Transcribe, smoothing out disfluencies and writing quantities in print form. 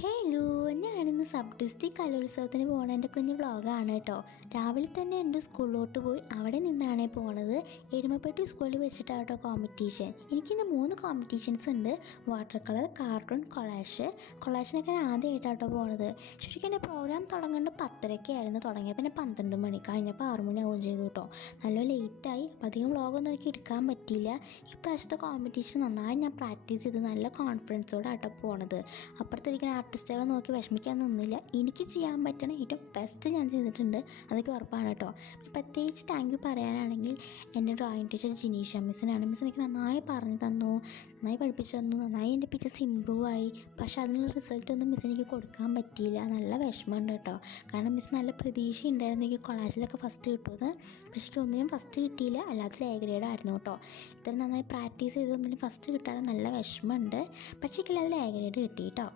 Hello, ഞാനിന്ന് sub district കലോത്സവത്തിന് പോകണതിൻ്റെ കുഞ്ഞ് വ്ളോഗാണ് കേട്ടോ. രാവിലെ തന്നെ എൻ്റെ സ്കൂളിലോട്ട് പോയി അവിടെ നിന്നാണ് പോണത്. എരുമപ്പെട്ടി സ്കൂളിൽ വെച്ചിട്ടാണ് കേട്ടോ കോമ്പറ്റീഷൻ. എനിക്കിന്ന് 3 കോമ്പറ്റീഷൻസ് ഉണ്ട്. വാട്ടർ കളർ, കാർട്ടൂൺ, കൊളാഷിനൊക്കെ ഞാൻ ആദ്യമായിട്ടാണ് കേട്ടോ പോണത്. ശരിക്കും എൻ്റെ പ്രോഗ്രാം തുടങ്ങേണ്ടത് 10:30 തുടങ്ങിയത്. പിന്നെ 12 മണി കഴിഞ്ഞപ്പോൾ 6 മണിയാവുകയും ചെയ്തു കേട്ടോ. നല്ല ലേറ്റായി. അപ്പം അധികം വ്ളോഗൊന്നും എനിക്ക് എടുക്കാൻ പറ്റിയില്ല. ഈ പ്രാവശ്യത്തെ കോമ്പറ്റീഷൻ നന്നായി ഞാൻ പ്രാക്ടീസ് ചെയ്ത് നല്ല കോൺഫിഡൻസോടെ ആട്ടോ പോണത്. അപ്പുറത്തിരിക്കുന്ന ആർട്ടിസ്റ്റുകളെ നോക്കി വിഷമിക്കാൻ നിന്നില്ല. എനിക്ക് ചെയ്യാൻ പറ്റണ ഏറ്റവും ബെസ്റ്റ് ഞാൻ ചെയ്തിട്ടുണ്ട്, അതൊക്കെ ഉറപ്പാണ് കേട്ടോ. പ്രത്യേകിച്ച് താങ്ക് യു പറയാനാണെങ്കിൽ എൻ്റെ ഡ്രോയിങ് ടീച്ചർ ജിനീഷ മിസ്സിനാണ്. മിസ് എനിക്ക് നന്നായി പറഞ്ഞു തന്നു, നന്നായി പഠിപ്പിച്ചു തന്നു, നന്നായി എൻ്റെ പിക്ചേഴ്സ് ഇമ്പ്രൂവ് ആയി. പക്ഷേ അതിനുള്ള റിസൾട്ടൊന്നും മിസ് എനിക്ക് കൊടുക്കാൻ പറ്റിയില്ല. നല്ല വിഷമമുണ്ട് കേട്ടോ. കാരണം മിസ് നല്ല പ്രതീക്ഷ ഉണ്ടായിരുന്നു എനിക്ക് കൊളാജിലൊക്കെ ഫസ്റ്റ് കിട്ടുമെന്ന്. പക്ഷേ എനിക്ക് ഒന്നിനും ഫസ്റ്റ് കിട്ടിയില്ല, എല്ലാത്തിലും എ ഗ്രേഡ് ആയിരുന്നു കേട്ടോ. ഇത്ര നന്നായി പ്രാക്ടീസ് ചെയ്തൊന്നിനും ഫസ്റ്റ് കിട്ടാതെ നല്ല വിഷമമുണ്ട്. പക്ഷേ എനിക്കതിൽ എ ഗ്രേഡ് കിട്ടി കേട്ടോ.